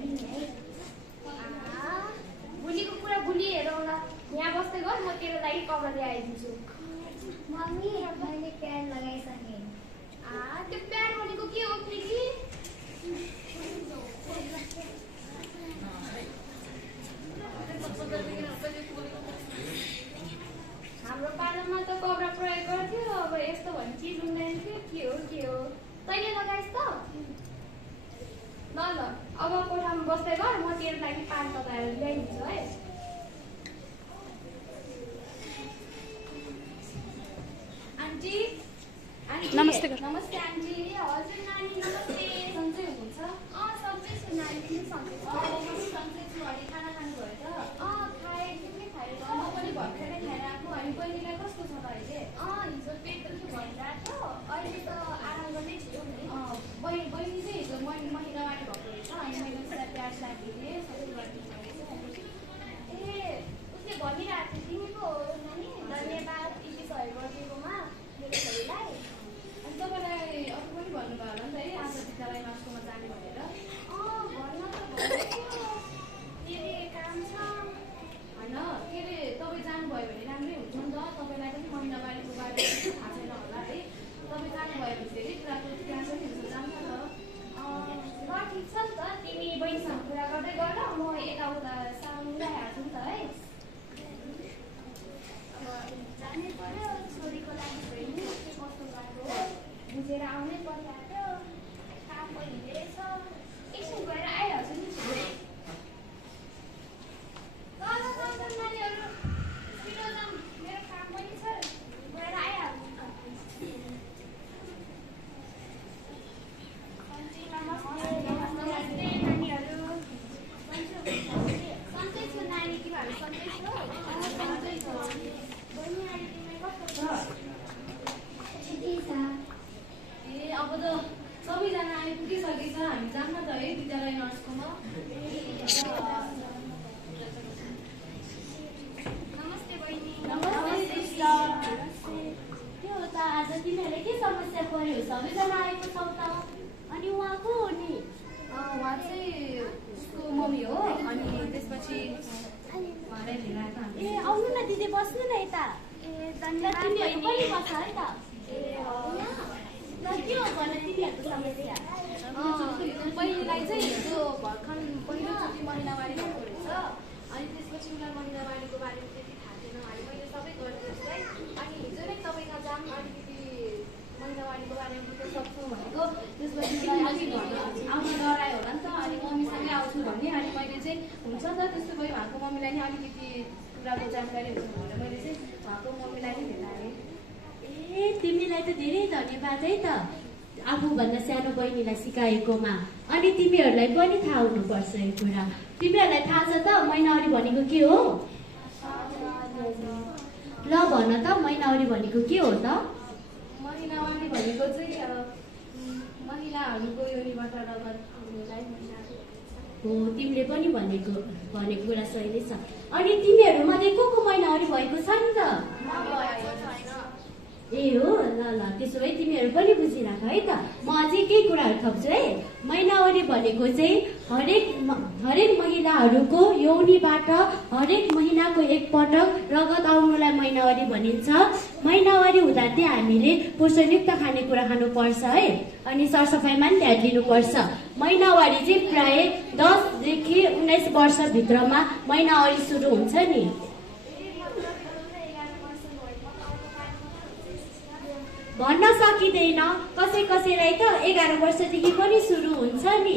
नि है। भोलिको कुरा भोलि हेरौँ ल। यहाँ बस्दै गर, म तेरो लागि कभर ल्याइदिन्छु। मम्मी मैले प्याड लगाइसकेँ। त्यो प्याड भनेको के हो फेरि? हाम्रो पालामा त कपडा प्रयोग गर्थ्यो, अब यस्तो भन्ने चिज हुँदैन थियो। के हो तैँले लगाइस् त? ल अब कोठामा बस्दै गर, म तेरो लागि पान तताएर ल्याइदिन्छु है। आन्टी नमस्ते नमस्ते आन्टी। हजुर नानी नमस्ते। सन्चै हुनुहुन्छ? सन्चै छु नानी। तिमी सन्चै छौ? सन्चै छु। अनि खाना खानुभयो त? खाएँ। तिमीले खायो त? म पनि भर्खरै खाएर आएको। अनि बहिनीलाई कस्तो छ त अहिले? हिजो पेट दुख्यो भनिरहेको थियो, अहिले त आराम गर्नै थियो नि। बहिनी चाहिँ हिजो महिनावारी भएको रहेछ। अनि मैले उसलाई प्याज राखिदिएँ, सबै गरिदिनु रहेछ। ए उसले भनिरहेको थियो तिमी पो हो नानी? धन्यवाद यति सहयोग गरिदिएकोमा मेरो छोरीलाई। अनि तपाईँलाई अरू पनि भन्नुभयो होला नि त है, आज विद्यालय नर्सकोमा जाने भनेर? भन्न त भन्दैथ्यो। के अरे काम छ होइन? के अरे तपाईँ जानुभयो भने राम्रै हुन्छ नि त। तपाईँलाई पनि महिनावारीको बारेमा थाहा छैन होला है। तपाईँ जानुभयो भने धेरै कुराको त्यहाँ पनि हुन्छ, जान्छ त। ल ठिक छ नि त। तिमी बहिनीसँग कुरा गर्दै गर, म यताउता सामान मिलाइहाल्छु नि त है। जानै पर्यो छोरीको लागि बहिनी के कस्तो गर्नु हो बुझेर आउनै परिहाल्यो। काम पनि धेरै छ, एकछिन गएर आइहाल्छु नि छोरी। ल नानीहरू छिटो जाऊँ, मेरो काम पनि छ, गएर आइहाल्छु। नमस्ते नानीहरू। सन्चै छु नानी, तिमीहरू सन्चै छौ? सन्चै छु। बहिनी अहिले तिमीलाई कस्तो छ? ठिकै छ। अब त सबैजना आइपुगिसकेछ, हामी जान्न त है विद्यालय नर्सकोमा। नमस्ते बहिनी। नमस्ते। के हो त आज तिमीहरूले के समस्या पर्यो? सबैजना आएको छौ त? अनि उहाँ को हो नि? उहाँ चाहिँ उसको मम्मी हो। अनि त्यसपछि उहाँलाई लिएर आएको हामी। ए आउनु न दिदी, बस्नु न यता। तिमीहरू पनि बस्छ है त? ल के हो भन तिमीहरूको समस्या? बहिनीलाई चाहिँ हिजो भर्खर पहिलोचोटि महिनावारी भएको रहेछ। अनि त्यसपछि उसलाई महिनावारीको बारेमा त्यति थाहा थिएन। अनि मैले सबै गरिदिनुहोस् है। अनि हिजो नै तपाईँको जाम अलिकति महिनावारीको बारेमा बुझ्न सक्छौँ भनेको। त्यसपछि उसलाई अलिक आउन डरायो होला नि त। अनि मम्मीसँगै आउँछु भने अनि मैले चाहिँ हुन्छ नि त त्यस्तो भयो, उहाँको मम्मीलाई नै अलिकति कुराको जानकारी हुन्छ भनेर मैले चाहिँ उहाँको मम्मीलाई नै लिएर आएँ। ए तिमीलाई त धेरै धन्यवाद है त, आफूभन्दा सानो बहिनीलाई सिकाएकोमा। अनि तिमीहरूलाई पनि थाहा हुनुपर्छ यो कुरा। तिमीहरूलाई थाहा छ त महिनावारी भनेको के हो? ल भन त महिनावारी भनेको के हो त? महिनावारी भनेको चाहिँ महिलाहरूको योनिबाट रगत आउनुलाई महिनावारी हो, तिमीले पनि भनेको कुरा सही नै छ। अनि तिमीहरू मध्ये को महिनावारी भएको छ नि त? ए हो, ल त्यसो भए तिमीहरू पनि बुझिराख है त। म अझै केही कुराहरू थप्छु है। महिनावारी भनेको चाहिँ हरेक महिलाहरूको यौनीबाट हरेक महिनाको एकपटक रगत आउनुलाई महिनावारी भनिन्छ। महिनावारी हुँदा चाहिँ हामीले पोषणयुक्त खानेकुरा खानुपर्छ है। अनि सरसफाइमा पनि ध्यान दिनुपर्छ। महिनावारी चाहिँ प्राय 10 देखि 19 वर्षभित्रमा महिनावारी सुरु हुन्छ नि। भन्न सकिँदैन, कसैलाई त 11 वर्षदेखि पनि सुरु हुन्छ नि।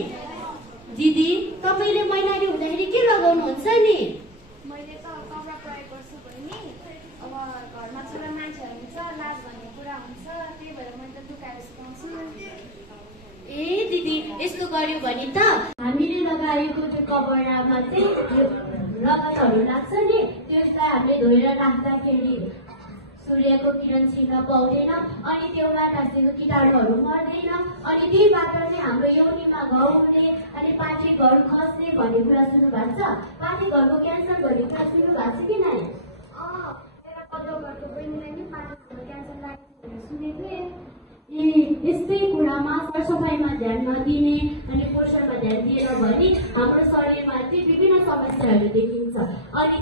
दिदी तपाईँले महिनावारी हुँदाखेरि के लगाउनुहुन्छ नि? मैले त कपडा प्रयोग गर्छु बहिनी। अब घरमा छोरा मान्छेहरू हुन्छ, लाज भन्ने कुरा हुन्छ, त्यही भएर मैले त लुकाएर सुकाउँछु। ए दिदी यस्तो गर्यो भने त हामीले लगाएको त्यो कपडामा चाहिँ यो रगतहरू लाग्छ नि, त्यसलाई हामीले धोएर राख्दाखेरि सूर्यको किरण छिर्न पाउँदैन। अनि त्यसमा टाँसिएको कीटाणुहरू मर्दैन। अनि त्यहीबाट नै हाम्रो यौनीमा घाउ हुने अनि पाठे घर खस्ने भन्ने कुरा सुन्नु भएको छ? पाठे घरको क्यान्सर भन्ने कुरा सुन्नु भएको छ कि नै? मेरो पल्लो घरको बहिनीलाई नि पाठे घरको क्यान्सर लाग्यो भनेर सुनेको थिएँ। यस्तै कुरामा सरसफाइमा ध्यान नदिने अनि पोषणमा ध्यान दिएन भने हाम्रो शरीरमा चाहिँ विभिन्न समस्याहरू देखिन्छ। अनि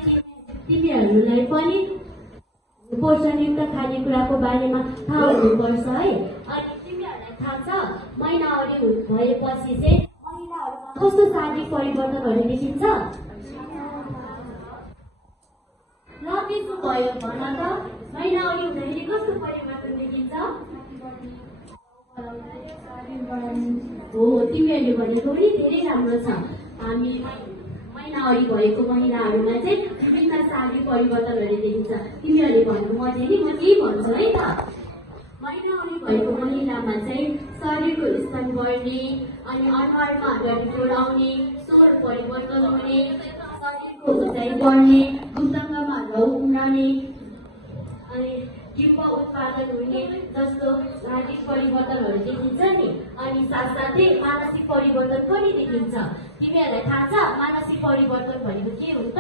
तिमीहरूलाई पनि पोषणयुक्त खानेकुराको बारेमा थाहा हुनुपर्छ है। अनि तिमीहरूलाई थाहा छ महिनावारी भएपछि चाहिँ महिलाहरूमा कस्तो शारीरिक परिवर्तनहरू देखिन्छ? ल त्यसो भयो भन त, महिनावारी हुँदाखेरि कस्तो परिवर्तन देखिन्छ? हो, तिमीहरूले भनेको पनि धेरै राम्रो छ। हामी महिनावारी भएको महिलाहरूमा चाहिँ विभिन्न शारीरिक परिवर्तनहरू देखिन्छ। तिमीहरूले भन्नु मजे नि, म केही भन्छु है त। महिनावारी भएको महिलामा चाहिँ शरीरको स्तन बढ्ने, अनि अनुहारमा डटिफोर आउने, स्वर परिवर्तन हुने, शरीरको उचाइ बढ्ने, गुप्ताङ्गमा रौँ उम्रने, अनि जिह्वा उत्पादन हुने जस्तो शारीरिक परिवर्तनहरू देखिन्छ नि। अनि साथसाथै मानसिक परिवर्तन पनि देखिन्छ। तिमीहरूलाई थाहा छ मानसिक परिवर्तन भनेको के हो त?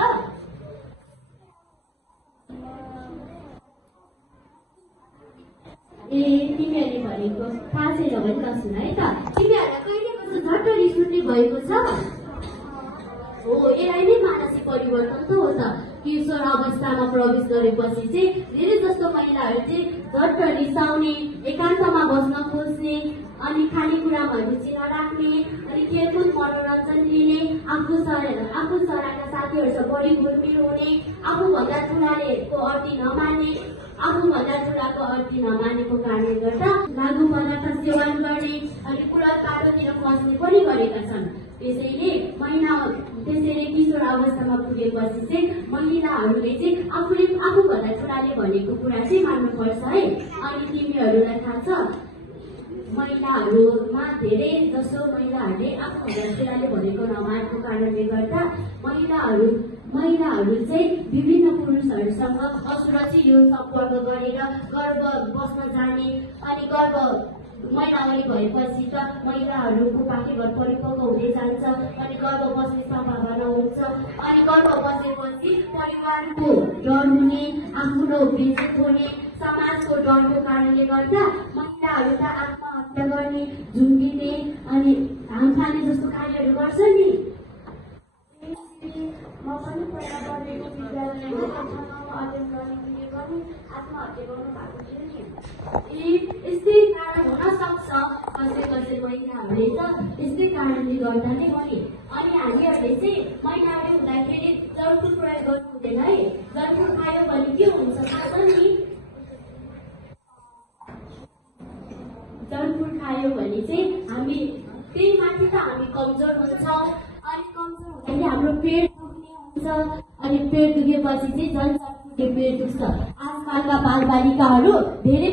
तिमीहरूले भनेको थाहा छैन भने त सुन है त। तिमीहरूलाई कहिले कस्तो झट्ट रिस उठ्ने भएको छ? हो, यसलाई नै मानसिक परिवर्तन त हो त। किशोर अवस्थामा प्रवेश गरेपछि चाहिँ धेरै जस्तो महिलाहरू चाहिँ झट्ट रिसाउने, एकान्तमा बस्न खोज्ने, अनि खानेकुरामा रुचि नराख्ने, अनि खेलकुद मनोरञ्जन लिने, आफू सराका साथीहरूसँग बढी घुलमिल हुने, आफूभन्दा ठुलालेको अर्थी नमान्ने, आफूभन्दा ठुलाको अर्थी नमानेको कारणले गर्दा लागु पदार्थ सेवन गर्ने, अनि कुलत बाटोतिर फस्ने पनि गरेका छन्। त्यसैले किशोर अवस्थामा पुगेपछि चाहिँ महिलाहरूले चाहिँ आफूभन्दा ठुलाले भनेको कुरा चाहिँ मान्नुपर्छ है। अनि तिमीहरूलाई थाहा छ महिलाहरूमा धेरै जसो महिलाहरूले आफूभन्दा ठुलाले भनेको नमानेको कारणले गर्दा महिलाहरू चाहिँ विभिन्न पुरुषहरूसँग असुरक्षित यौन सम्पर्क गरेर गर्भ बस्न जाने, अनि महिनावारी भएपछि त महिलाहरूको पाठ्यघर परिपक्व हुँदै जान्छ, अनि गर्भ बस्ने सम्भावना हुन्छ। अनि गर्भ बसेपछि परिवारको डर हुने, आफ्नो बेइज्जत हुने, समाजको डरको कारणले गर्दा महिलाहरू त आत्महत्या गर्ने, झुन्डिने, अनि धान खाने जस्तो कार्यहरू गर्छ नि। म पनि पहिला पढेको विद्यालयमा अध्ययन गर्ने आत्महत्या गर्नु भएको थियो नि। यस्तै कारण हुन सक्छ कसै महिलाहरूले त यस्तै कारणले गर्दा नै भने। अनि हामीहरूले चाहिँ महिनावारी हुँदाखेरि जङ्क फुड प्रयोग गर्नु हुँदैन है। जङ्क फुड खायो भने के हुन्छ थाहा छ नि? जङ्क फुड खायो भने चाहिँ हामी त्यही माथि त हामी कमजोर हुन्छौँ। अनि कमजोर हुँदाखेरि हाम्रो पेट दुख्ने हुन्छ, अनि पेट दुखेपछि चाहिँ झन् पेट दुख्छ। आजकलका बालबालिकाहरू धेरै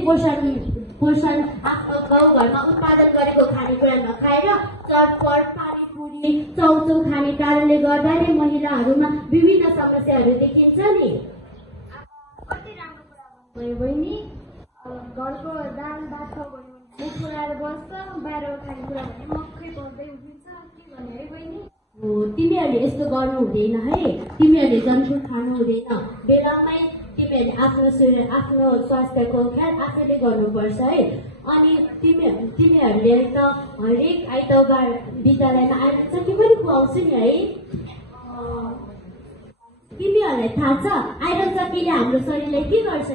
पोषण आफ्नो गाउँघरमा उत्पादन गरेको खानेकुरा नखाएर चटपट, पानीपुरी, चाउचाउ खाने कारणले गर्दा नै महिलाहरूमा विभिन्न समस्याहरू देखिन्छ नि। कति राम्रो कुरा भन्नुभयो बहिनी। घरको दाल भात खाऊ भन्यो भने मुख फुलाएर बस्छ, बाहिरको खानेकुरा भने मक्कै पर्दै उठिन्छ, के भन्यो है बहिनी? हो, तिमीहरूले यस्तो गर्नु हुँदैन है। तिमीहरूले जङ्क फुड खानु हुँदैन। बेलामै तिमीहरूले आफ्नो स्वास्थ्यको ख्याल आफैले गर्नुपर्छ है। अनि तिमीहरूले त हरेक आइतबार विद्यालयमा आइरन चक्की पनि खुवाउँछु नि है। तिमीहरूलाई थाहा छ आइरन चक्कीले हाम्रो शरीरलाई के गर्छ नि?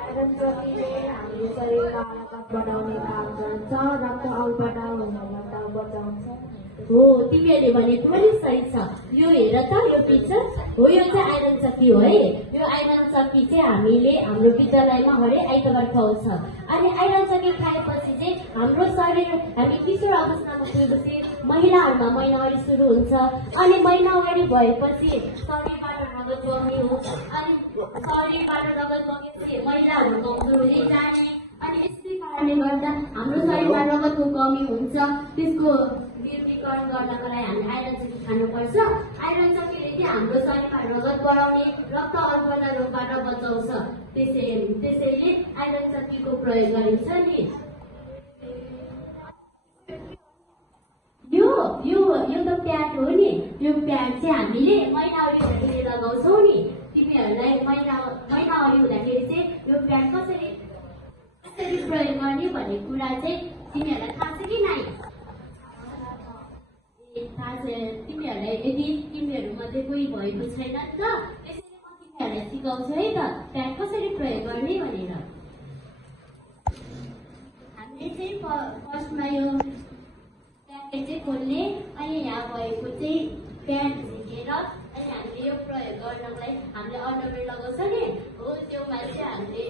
आइरन चक्कीले हाम्रो शरीरलाई रगत बढाउने काम गर्छ, रक्त अल्पट हुनबाट बचाउँछ। हो, तिमीहरूले भनेको पनि सही छ। यो हेर त, यो पिक्चर हो, यो चाहिँ आइरन चक्की हो है। यो आइरन चक्की चाहिँ हामीले हाम्रो विद्यालयमा हरेक आइतबार खुवाउँछ। अनि आइरन चक्की खाएपछि चाहिँ हाम्रो शरीर, हामी किशोर अवस्थामा पुगेपछि महिलाहरूमा महिनावारी सुरु हुन्छ। अनि महिनावारी भएपछि शरीरबाट रगत बग्ने हुन्छ, अनि शरीरबाट रगत बगेपछि महिलाहरू कमजोर हुँदै जाने, अनि यसै कारणले गर्दा हाम्रो शरीरमा रगतको कमी हुन्छ। त्यसको निर्वीकरण गर्नको लागि हामी आइरन चक्की खानुपर्छ। आइरन चक्कीले चाहिँ हाम्रो शरीरमा रगत बढाउने, रक्त अल्पता रोगबाट बचाउँछ। त्यसैले आइरन चक्कीको प्रयोग गरिन्छ नि। यो त प्याड हो नि। यो प्याड चाहिँ हामीले महिनावारी हुँदाखेरि लगाउँछौँ नि। तिमीहरूलाई महिनावारी हुँदाखेरि चाहिँ यो प्याड कसरी यसरी प्रयोग गर्ने भन्ने कुरा चाहिँ तिमीहरूलाई थाहा छ कि नाइ? थाहा छ। तिमीहरूलाई यदि तिमीहरू मध्ये कोही भएको छैन नि त, त्यसैले म तिमीहरूलाई सिकाउँछु है त प्याड कसरी प्रयोग गर्ने भनेर। हामीले चाहिँ फर्स्टमा यो प्याकेट चाहिँ खोल्ने, अनि यहाँ भएको चाहिँ प्याड झिकेर अनि हामीले यो प्रयोग गर्नलाई हामीले अन्डरवेयर लगाउँछ नि हो, त्योमा चाहिँ हामीले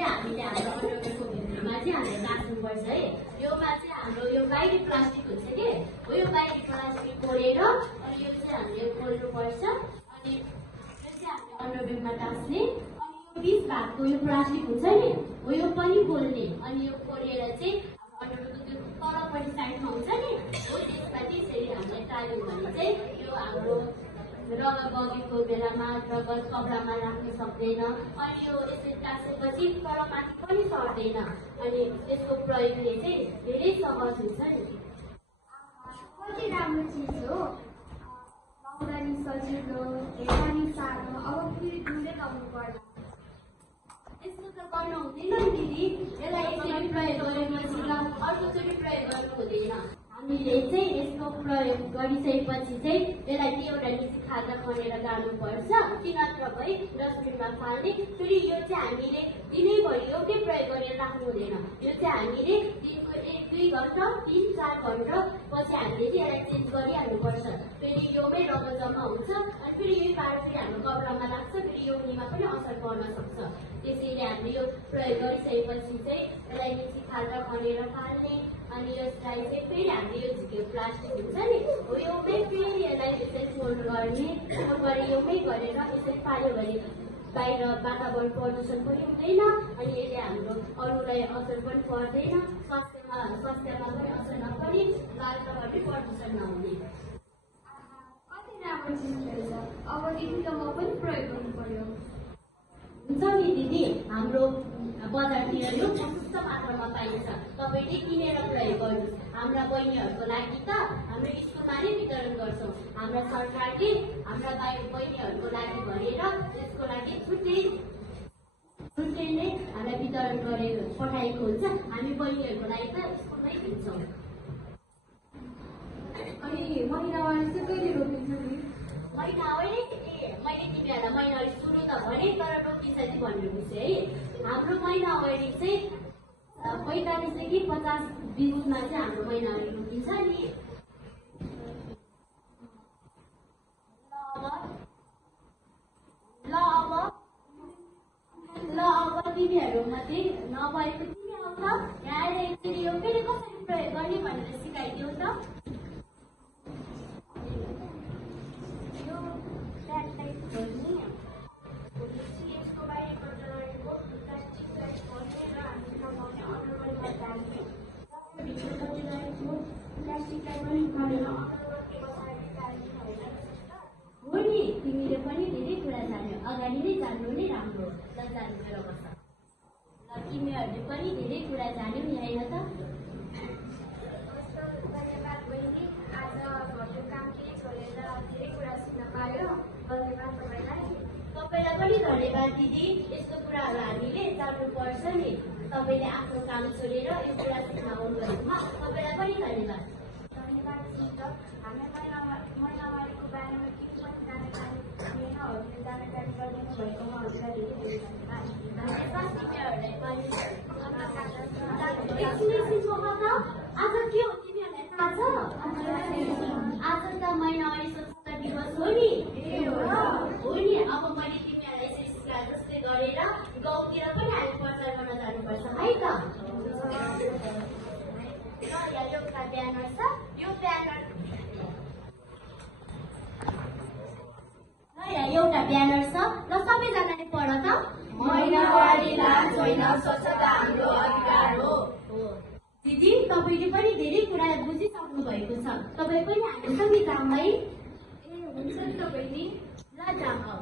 हामीले हाम्रो अन्डरवेयरको भित्रमा चाहिँ हामीले राख्नुपर्छ है। योमा चाहिँ हाम्रो यो बाहिरी प्लास्टिक हुन्छ कि हो, यो बाहिरी प्लास्टिक खोलेर अनि यो चाहिँ हामीले खोल्नुपर्छ। अनि यो चाहिँ हामीले अन्डरवेयरमा टाँस्ने, अनि यो बिच भागको यो प्लास्टिक हुन्छ नि हो, यो पनि खोल्ने। अनि यो खोलेर चाहिँ अन्डरवेयरको त्यो तलपट्टि साइडमा हुन्छ नि हो, त्यसमा त्यसरी हामीले टाल्यौँ भने चाहिँ यो हाम्रो रगत बगेको बेलामा रगत कपडामा राख्न सक्दैन। अनि यो यसरी टाँसेपछि तलमाथि पनि सर्दैन। अनि त्यसको प्रयोगले चाहिँ धेरै सहज हुन्छ नि। कति राम्रो चिज हो, लाउँदा नि सजिलो, हेर्दा नि सानो, अब फेरि धुँदै लाउनु पर्छ। यस्तो त गर्नु हुँदैन नि दिदी, यसलाई यसरी प्रयोग गरेपछि त अर्कोचोटि प्रयोग गर्नु हुँदैन। हामीले चाहिँ यसको प्रयोग गरिसकेपछि चाहिँ यसलाई एउटा निजी खाल्डा खनेर जानुपर्छ कि नत्र भई डस्टबिनमा फाल्ने। फेरि यो चाहिँ हामीले दिनैभरि एउटै प्रयोग गरेर राख्नु हुँदैन। यो चाहिँ हामीले दिनको 1-2 घन्टा 3-4 घन्टा पछि हामीले चाहिँ यसलाई चेन्ज गरिहाल्नुपर्छ। फेरि योमै रगत जम्मा हुन्छ अनि फेरि यो पाराले हाम्रो कपडामा लाग्छ, फेरि यो उनीमा पनि असर पर्न सक्छ। त्यसैले हामीले यो प्रयोग गरिसकेपछि चाहिँ यसलाई निजी खाल्डा खनेर फाल्ने, अनि यसलाई चाहिँ फेरि हामीले यो झिकेको प्लास्टिक हुन्छ नि हो, योमै फेरि यसलाई यसरी फोल्ड गर्ने, फोल्ड गरेर योमै गरेर यसरी फाल्यो भने बाहिर वातावरण प्रदूषण पनि हुँदैन। अनि यसले हाम्रो अरूलाई असर पनि पर्दैन, स्वास्थ्यमा पनि असर नपर्ने, वातावरण प्रदूषण नहुने। कति राम्रो चिज रहेछ, अबदेखि त म पनि प्रयोग गर्नु पर्यो। हुन्छ नि दिदी, हाम्रो बजारतिर यो प्रशस्त मात्रामा पाइन्छ, तपाईँले किनेर प्रयोग गर्नुहोस्। हाम्रा बहिनीहरूको लागि त हाम्रो स्कुलमा नै वितरण गर्छौँ। हाम्रा सरकारले हाम्रा बहिनीहरूको लागि भनेर त्यसको लागि छुट्टै नै हामीलाई वितरण गरेर पठाएको हुन्छ। हामी बहिनीहरूको लागि त स्कुलमै किन्छौँ। अनि महिनावारी चाहिँ कहिले रोपिन्छ नि? महिनावारी मैले तिमीहरूलाई महिनावारी सुरु त भने, तर रोकिन्छ चाहिँ भन्नुहुन्छ है। हाम्रो महिनावारी चाहिँ 45 कि 50 बिचमा चाहिँ हाम्रो महिनावारी रोकिन्छ नि। ल अब तिमीहरू मात्रै नभएको तिमी आउँछ, यहाँ आएर एकचोटि यो फेरि कसरी प्रयोग गर्ने भनेर सिकाइदिऊ त। यसको बाहिरबाट रहेको प्लास्टिकलाई खोलेर हामी लगाउने अन्डरवेयरमा हाल्ने, भित्रपट्टि रहेको प्लास्टिकलाई पनि खोलेर अन्डरवेयरको पछाडि हाल्ने होइन। हो नि, तिमीले पनि धेरै कुरा जान्यौ, अगाडि नै जान्नु नै राम्रो। ल जानेर बस्छ। ल तिमीहरूले पनि धेरै कुरा जान्यौ नि होइन त? धन्यवाद बहिनी, आज घरको काम केही छोडेर धेरै कुरा सिक्न पायो। धन्यवाद तपाईँलाई। तपाईँलाई पनि धन्यवाद दिदी। यस्तो कुराहरू हामीले जान्नुपर्छ नि। तपाईँले आफ्नो काम छोडेर यो कुरा सिक्न आउनुभएकोमा तपाईँलाई पनि धन्यवाद। धन्यवाद शिक्षक, हामीलाई महिनावारीको बारेमा के कति जानकारी थिएन, हजुरले जानकारी गरिदिनु भएकोमा हजुरलाई धेरै धेरै धन्यवाद। धन्यवाद तिमीहरूलाई पनि। एकछिन बगाउँदा आज के हो तिमीहरूलाई थाहा छ? आज त महिनावारी स्वच्छता दिवस हो नि। हो नि, अब मैले तिमीहरूलाई यसरी सिकाए जस्तै गरेर गाउँतिर पनि हामी प्रचार गर्न जानुपर्छ है त। यहाँ एउटा ब्यानर छ, यो ब्यानर यहाँ एउटा ब्यानर छ, र सबैजनाले पढ त। महिनावारी लाज होइन, स्वच्छता हाम्रो अधिकार हो। दिदी तपाईँले पनि धेरै कुरा बुझिसक्नु भएको छ, तपाईँ पनि हामीसँगै जाउँ है। ए हुन्छ नि त बहिनी। ल जाउँ।